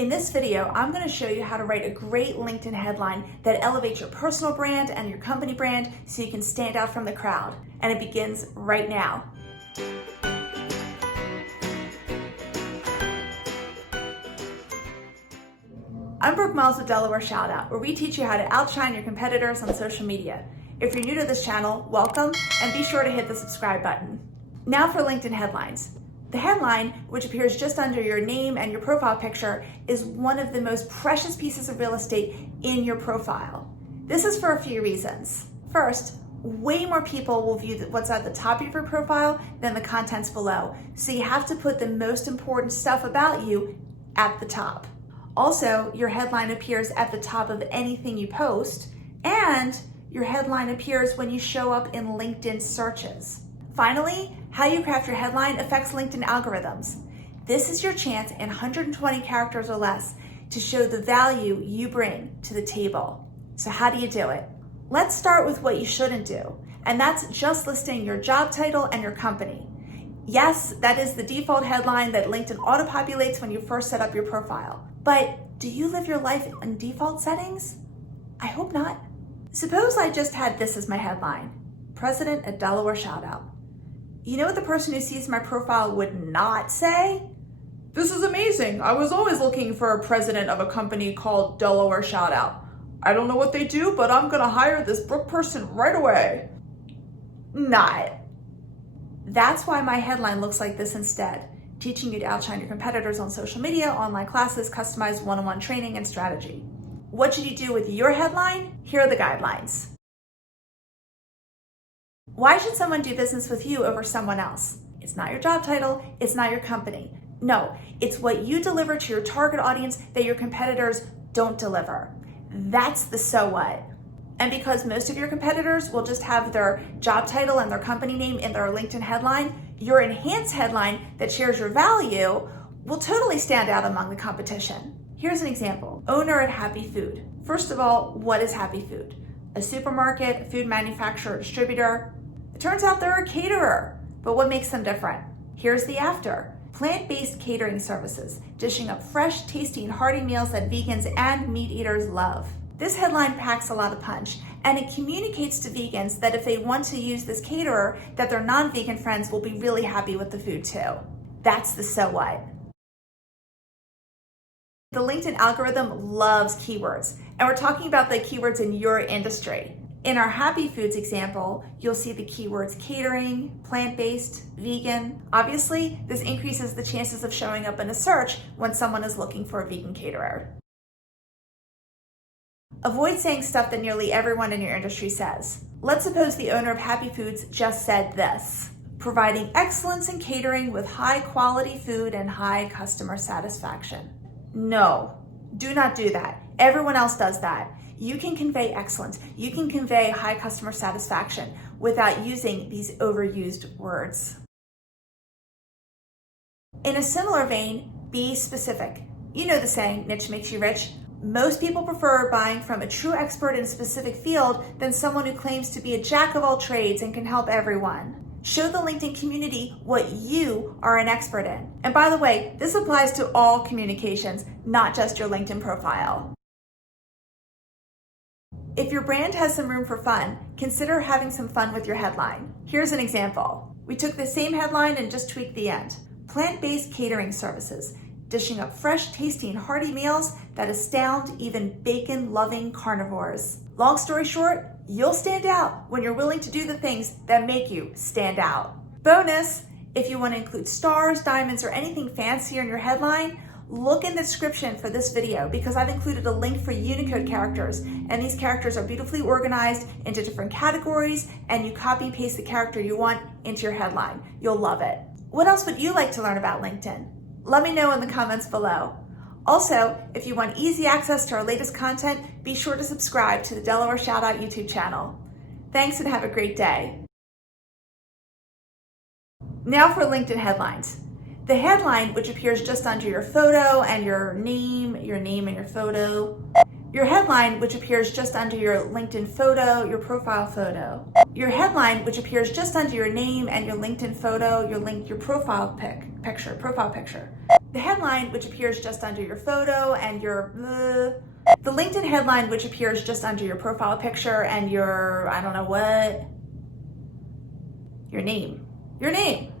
In this video, I'm going to show you how to write a great LinkedIn headline that elevates your personal brand and your company brand so you can stand out from the crowd. And it begins right now. I'm Brooke Miles with Delaware ShoutOut, where we teach you how to outshine your competitors on social media. If you're new to this channel, welcome, and be sure to hit the subscribe button. Now for LinkedIn headlines. The headline, which appears just under your name and your profile picture, is one of the most precious pieces of real estate in your profile. This is for a few reasons. First, way more people will view what's at the top of your profile than the contents below, so you have to put the most important stuff about you at the top. Also, your headline appears at the top of anything you post, and your headline appears when you show up in LinkedIn searches. Finally, how you craft your headline affects LinkedIn algorithms. This is your chance in 120 characters or less to show the value you bring to the table. So how do you do it? Let's start with what you shouldn't do, and that's just listing your job title and your company. Yes, that is the default headline that LinkedIn auto-populates when you first set up your profile. But do you live your life in default settings? I hope not. Suppose I just had this as my headline, President at Delaware ShoutOut. You know what the person who sees my profile would not say? This is amazing. I was always looking for a president of a company called Delaware ShoutOut. I don't know what they do, but I'm gonna hire this Brooke person right away. Not. That's why my headline looks like this instead, teaching you to outshine your competitors on social media, online classes, customized one-on-one training, and strategy. What should you do with your headline? Here are the guidelines. Why should someone do business with you over someone else? It's not your job title, it's not your company. No, it's what you deliver to your target audience that your competitors don't deliver. That's the so what. And because most of your competitors will just have their job title and their company name in their LinkedIn headline, your enhanced headline that shares your value will totally stand out among the competition. Here's an example. Owner at Happy Food. First of all, what is Happy Food? A supermarket, a food manufacturer, distributor. It turns out they're a caterer, but what makes them different? Here's the after. Plant-based catering services, dishing up fresh, tasty, and hearty meals that vegans and meat eaters love. This headline packs a lot of punch, and it communicates to vegans that if they want to use this caterer, that their non-vegan friends will be really happy with the food too. That's the so what. The LinkedIn algorithm loves keywords, and we're talking about the keywords in your industry. In our Happy Foods example, you'll see the keywords catering, plant-based, vegan. Obviously, this increases the chances of showing up in a search when someone is looking for a vegan caterer. Avoid saying stuff that nearly everyone in your industry says. Let's suppose the owner of Happy Foods just said this, providing excellence in catering with high quality food and high customer satisfaction. No, do not do that. Everyone else does that. You can convey excellence. You can convey high customer satisfaction without using these overused words. In a similar vein, be specific. You know the saying, niche makes you rich. Most people prefer buying from a true expert in a specific field than someone who claims to be a jack of all trades and can help everyone. Show the LinkedIn community what you are an expert in. And by the way, this applies to all communications, not just your LinkedIn profile. If your brand has some room for fun, consider having some fun with your headline. Here's an example. We took the same headline and just tweaked the end. Plant-based catering services, dishing up fresh, tasty, and hearty meals that astound even bacon-loving carnivores. Long story short, you'll stand out when you're willing to do the things that make you stand out. Bonus, if you want to include stars, diamonds, or anything fancier in your headline, look in the description for this video because I've included a link for Unicode characters, and these characters are beautifully organized into different categories, and you copy and paste the character you want into your headline. You'll love it. What else would you like to learn about LinkedIn? Let me know in the comments below. Also, if you want easy access to our latest content, be sure to subscribe to the Delaware ShoutOut YouTube channel. Thanks and have a great day. Now for LinkedIn headlines. The headline, which appears just under your photo and your name and your photo, Your headline, which appears just under your LinkedIn photo, your profile photo. Your headline, which appears just under your name and your LinkedIn photo, your profile picture. The headline, which appears just under your photo and the LinkedIn headline, which appears just under your profile picture and your, I don't know what, your name.